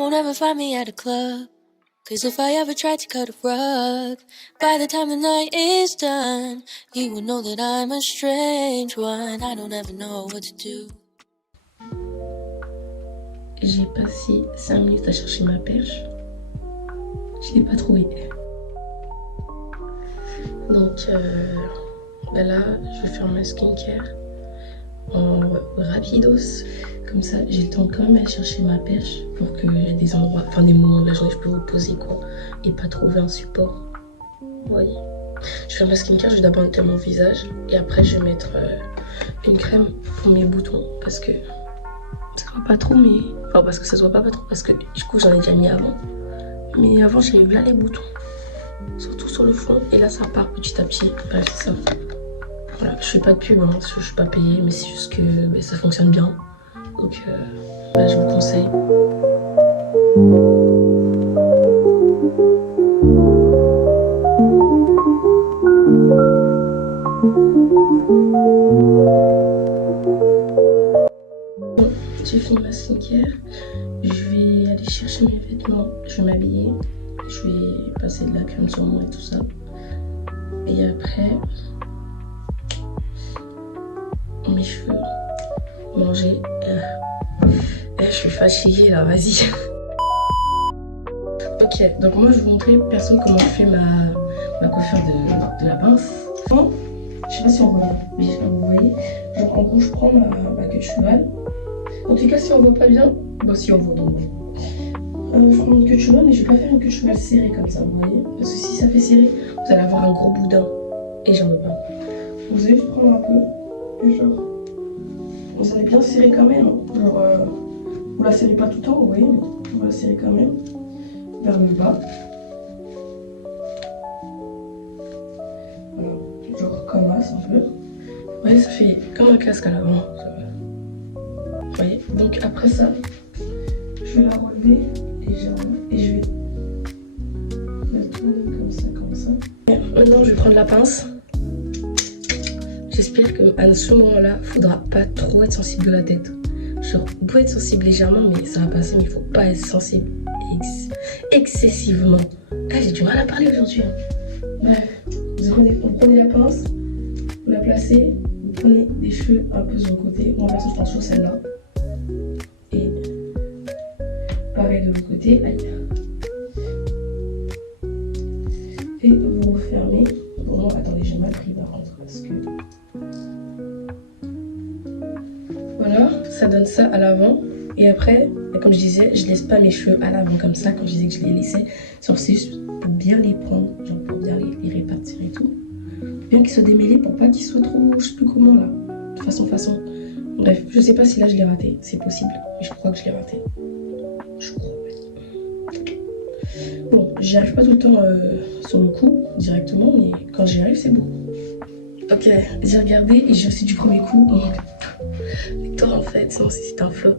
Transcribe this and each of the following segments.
won't ever find me at a club. Cause if I ever tried to cut a rug, by the time the night is done, you will know that I'm a strange one. I don't ever know what to do. J'ai passé 5 minutes à chercher ma perche. Je l'ai pas trouvée. Donc là, je vais faire ma skincare en rapidos. Comme ça, j'ai le temps quand même d'aller chercher ma perche pour que j'ai des endroits, enfin des moments de la journée, je peux vous poser quoi et pas trouver un support. Vous voyez. Je vais faire ma skincare, je vais d'abord nettoyer mon visage et après je vais mettre une crème pour mes boutons parce que ça va pas trop, mais enfin parce que ça se voit pas trop parce que du coup j'en ai déjà mis avant. Mais avant j'avais là les boutons, surtout sur le front et là ça repart petit à petit. Bref, c'est ça. Voilà, je fais pas de pub, hein, je suis pas payée, mais c'est juste que ça fonctionne bien. Donc je vous conseille. Bon, j'ai fini ma skincare. Je vais aller chercher mes vêtements. Je vais m'habiller. Je vais passer de la crème sur moi et tout ça. Et après, mes cheveux, manger. Je suis fatiguée là, vas-y. Ok, donc moi je vais vous montrer perso comment je fais ma coiffure de la pince. Bon, je sais pas si on voit bien, mais j'espère que vous voyez. Donc en gros je prends ma queue de cheval. En tout cas si on voit pas bien, bon si on voit donc. Je prends une queue de cheval mais je vais pas faire une queue de cheval serrée comme ça, vous voyez. Parce que si ça fait serré, vous allez avoir un gros boudin. Et j'en veux pas. Vous allez juste prendre un peu, et genre. Vous allez bien serrer quand même, genre vous la serrez pas tout le temps, vous voyez, mais vous la serrez quand même vers le bas. Voilà, genre comme as un peu. Vous voyez, ça fait comme un casque à l'avant. Vous voyez, donc après ça, je vais la relever et je vais la tourner comme ça. Et maintenant, je vais prendre la pince. J'espère qu'à ce moment-là, il ne faudra pas trop être sensible de la tête. Genre, vous pouvez être sensible légèrement, mais ça va passer, mais il ne faut pas être sensible excessivement. Ah, j'ai du mal à parler aujourd'hui. Bref, vous prenez la pince, vous la placez, vous prenez des cheveux un peu sur le côté. Moi, perso, je prends toujours celle-là. Et pareil de l'autre côté, aïe. Et vous refermez. Bon, non, attendez, j'ai mal pris par contre, parce que... Voilà, ça donne ça à l'avant. Et après, comme je disais, je laisse pas mes cheveux à l'avant comme ça. Quand je disais que je les laissais, c'est juste pour bien les prendre, genre pour bien les répartir et tout. Bien qu'ils soient démêlés pour pas qu'ils soient trop, je sais plus comment là, de façon. Bref, je sais pas si là je l'ai raté, c'est possible, mais je crois que je l'ai raté. Je crois. Bon, j'y arrive pas tout le temps sur le coup directement, mais quand j'y arrive, c'est bon. Ok, j'ai regardé et j'ai aussi du premier coup, donc victoire en fait, sinon c'est un flop.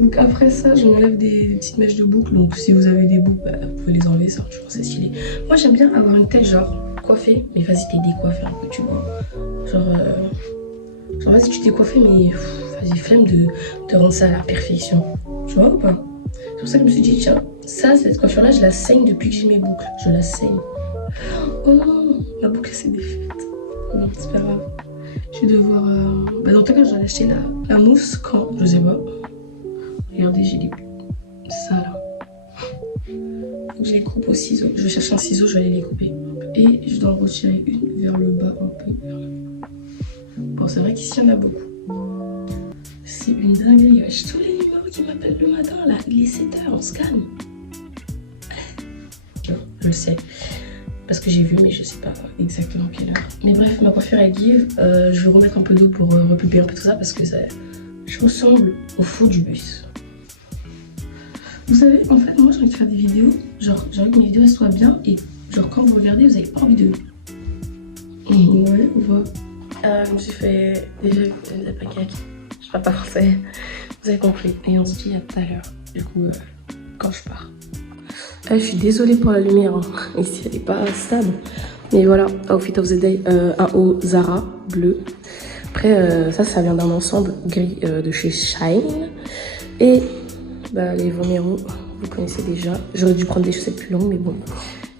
Donc après ça, je m'enlève des petites mèches de boucles, donc si vous avez des boucles, vous pouvez les enlever, ça toujours c'est stylé. Moi j'aime bien avoir une tête genre coiffée, mais vas-y t'es décoiffée un peu, tu vois. Genre vas-y tu t'es coiffée, mais vas-y flemme de rendre ça à la perfection, tu vois ou pas? C'est pour ça que je me suis dit, tiens, cette coiffure là, je la saigne depuis que j'ai mes boucles, je la saigne. Oh non, ma boucle s'est défaite. Non, c'est pas grave. Je vais devoir... dans tout cas, je dois acheter la mousse quand, je sais pas. Regardez, j'ai les... ça là. Donc, je les coupe au ciseau. Je vais chercher un ciseau, je vais aller les couper. Et je dois en retirer une vers le bas, un peu vers le bas. Bon, c'est vrai qu'ici, il y en a beaucoup. C'est une dinguerie. Wesh, tous les numéros qui m'appellent le matin, là, il est 7h, on se calme. Non, je le sais. Parce que j'ai vu, mais je sais pas exactement quelle heure. Mais bref, ma coiffure est give. Je vais remettre un peu d'eau pour repulper un peu tout ça parce que je ressemble au fou du bus. Vous savez, en fait, moi j'ai envie de faire des vidéos. Genre, j'ai envie que mes vidéos soient bien et genre quand vous regardez, vous avez pas envie de. Ouais, on voit. Je me suis fait déjà la paquette. Je parle pas français. Vous avez compris. Et on se dit à tout à l'heure. Du coup, quand je pars. Je suis désolée pour la lumière, hein. Ici elle n'est pas stable. Mais voilà, Outfit of the Day, un haut Zara bleu. Après, ça vient d'un ensemble gris de chez Shine. Et les Vomero vous connaissez déjà. J'aurais dû prendre des chaussettes plus longues, mais bon.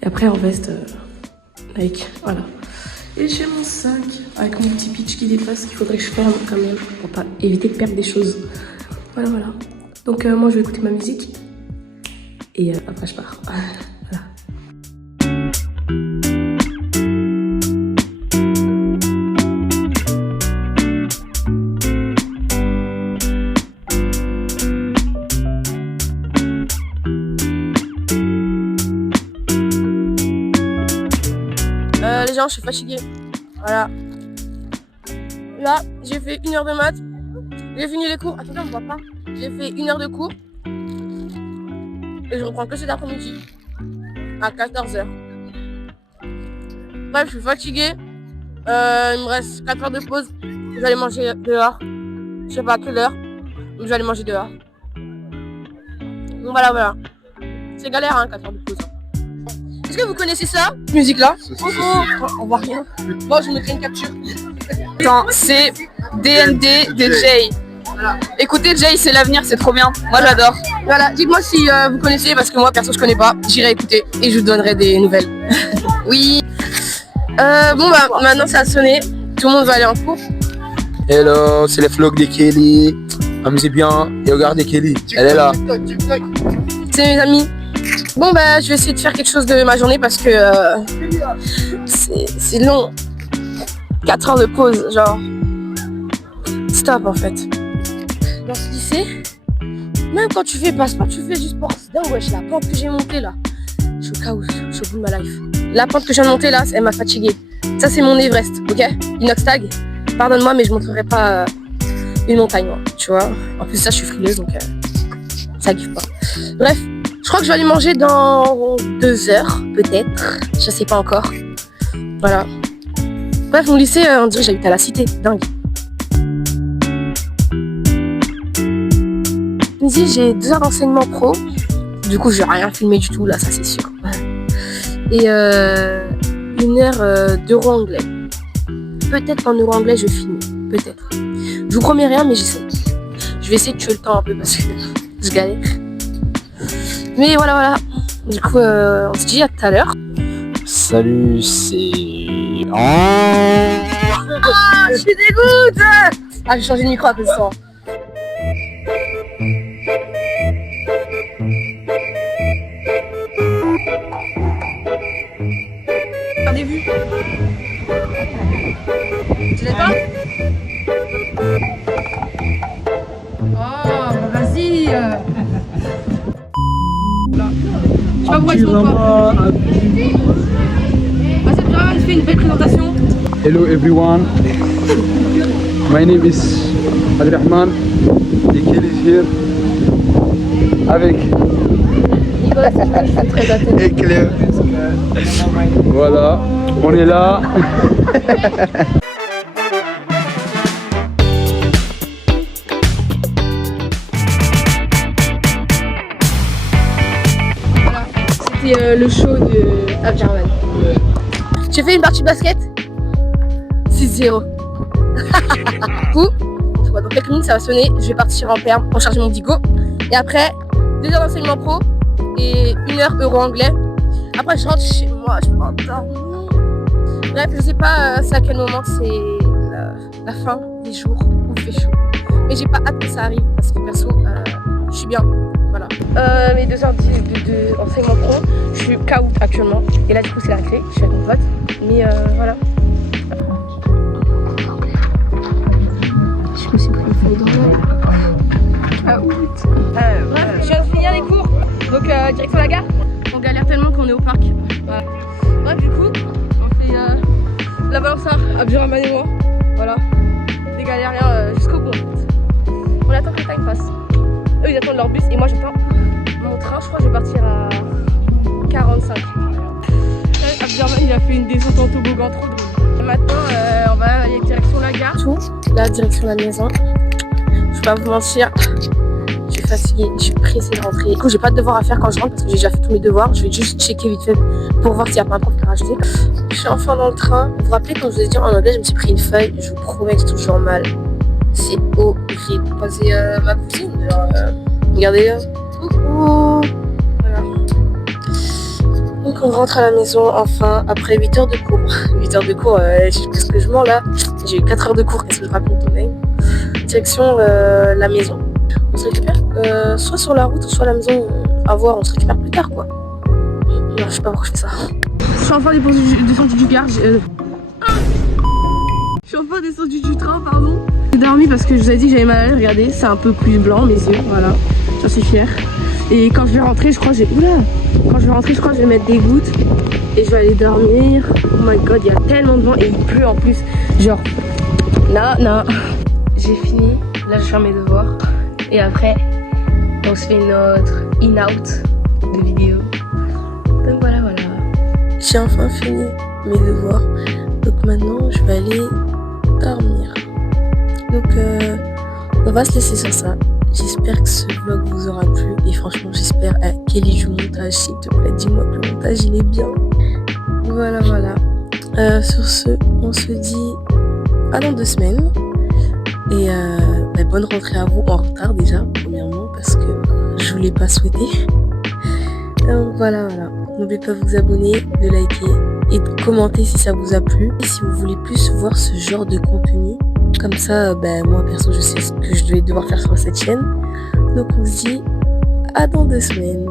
Et après, en veste, Nike, voilà. Et j'ai mon sac avec mon petit pitch qui dépasse qu'il faudrait que je ferme quand même pour pas éviter de perdre des choses. Voilà, voilà. Donc moi je vais écouter ma musique et après je pars. Voilà. Les gens, je suis fatiguée. Voilà. Là, j'ai fait 1 heure de maths. J'ai fini les cours. Attendez, on voit pas. J'ai fait 1 heure de cours. Et je reprends que cet après-midi. À 14h. Bref, je suis fatiguée. Il me reste 4 heures de pause. Je vais aller manger dehors. Je sais pas à quelle heure. Mais je vais aller manger dehors. Donc voilà. C'est galère, hein, 4 heures de pause. Est-ce que vous connaissez ça, cette musique-là? On voit rien. Bon, je vous mettrai une capture. Attends, c'est DND de Jay. Voilà. Écoutez Jay, c'est l'avenir, c'est trop bien. Moi j'adore. Voilà, dites-moi si vous connaissez, parce que moi perso je connais pas. J'irai écouter et je vous donnerai des nouvelles. Oui. Bon bah maintenant ça a sonné. Tout le monde va aller en cours. Hello, c'est les vlogs de Kelly. Amusez bien et regardez Kelly, elle est là. C'est mes amis. Bon bah je vais essayer de faire quelque chose de ma journée parce que c'est long. 4 heures de pause, genre stop en fait. Dans ce lycée, même quand tu fais passe-pas, tu fais du sport. C'est dingue, wesh, la pente que j'ai montée là. Je suis au chaos, je suis au bout de ma life. La pente que je viens de monter là, elle m'a fatiguée. Ça c'est mon Everest, ok? Inox Tag, pardonne-moi mais je montrerai pas une montagne, moi, tu vois. En plus ça je suis frileuse donc ça kiffe pas. Bref. Je crois que je vais aller manger dans 2 heures, peut-être. Je sais pas encore. Voilà. Bref, mon lycée, on dirait que j'habite à la cité. Dingue. Midi, j'ai 2 heures d'enseignement pro. Du coup, je vais rien filmer du tout, là, ça c'est sûr. Et 1 heure d'euro-anglais. Peut-être qu'en euro-anglais, je filme. Peut-être. Je vous promets rien, mais j'essaie. Je vais essayer de tuer le temps un peu parce que je galère. Mais voilà. Du coup, on se dit à tout à l'heure. Salut, c'est... Ah, je suis dégoûte. Ah, j'ai changé de micro à cause de ça. Regardez vu. Tu l'as pas? Oh, bah vas-y. Je sais pas pourquoi ils sont pas. Ah, c'est bien, il fait une belle présentation. Hello everyone, my name is Abdelrahman et Kelly is here avec et Claire. Voilà, on est là. Voilà, c'était le show de Abdelrahman. J'ai fait une partie de basket. 6-0. Dans quelques minutes ça va sonner, je vais partir en perme pour charger mon digo. Et après, 2 heures d'enseignement pro et 1 heure euro-anglais. Après je rentre chez moi, je prends un temps. Bref, je sais pas c'est à quel moment c'est la fin des jours où il fait chaud. Mais j'ai pas hâte que ça arrive parce que perso, je suis bien. Voilà. Mes 2 heures d'enseignement pro, je suis KO actuellement. Et là du coup c'est la récré, je suis avec mon pote. Mais voilà. Je me suis pris une feuille d'anglais. Bref, je viens de finir les cours. Donc direction la gare. On galère tellement qu'on est au parc. Voilà. Bref, du coup, on fait la balançoire, Abdelrahman et moi. Voilà. Des galériens jusqu'au bout en fait. On attend que le time passe. Eux ils attendent leur bus et moi j'attends mon train. Je crois que je vais partir à 45. Abdelrahman il a fait une descente en toboggan trop drôle. Maintenant on va aller direction la gare. Tout. Là direction la maison. Je vais pas vous mentir. Je suis fatiguée, je suis pressée de rentrer. Du coup j'ai pas de devoirs à faire quand je rentre parce que j'ai déjà fait tous mes devoirs. Je vais juste checker vite fait pour voir s'il n'y a pas un prof qui a rajouté. Je suis enfin dans le train. Vous vous rappelez quand je vous ai dit en anglais je me suis pris une feuille. Je vous promets que c'est toujours mal. C'est horrible. C'est ma cousine. Genre, regardez. Coucou. On rentre à la maison enfin après 8 heures de cours. 8 heures de cours, je sais plus ce que je mens là. J'ai eu 4 heures de cours, qu'est-ce que je raconte au mec. Direction la maison. On se récupère soit sur la route, soit à la maison. À voir, on se récupère plus tard quoi. Non, je sais pas pourquoi je fais ça. Je suis enfin descendu du gare. Je suis enfin descendu du train, pardon. J'ai dormi parce que je vous ai dit que j'avais mal à l'œil. Regardez, c'est un peu plus blanc mes yeux, voilà. J'en suis fière. Et quand je vais rentrer, je crois que je vais mettre des gouttes et je vais aller dormir. Oh my god, il y a tellement de vent et il pleut en plus. Genre, non. J'ai fini, là je vais faire mes devoirs. Et après, on se fait notre in-out de vidéo. Donc voilà. J'ai enfin fini mes devoirs. Donc maintenant, je vais aller dormir. Donc, on va se laisser sur ça. J'espère que ce vlog vous aura plu et franchement j'espère Kelly du montage, s'il te plaît dis-moi que le montage il est bien. Voilà. Sur ce, on se dit à dans 2 semaines et bonne rentrée à vous en retard déjà premièrement parce que je vous l'ai pas souhaité. Donc voilà. N'oubliez pas de vous abonner, de liker et de commenter si ça vous a plu. Et si vous voulez plus voir ce genre de contenu, comme ça, moi perso, je sais ce que je vais devoir faire sur cette chaîne. Donc on se dit à dans 2 semaines.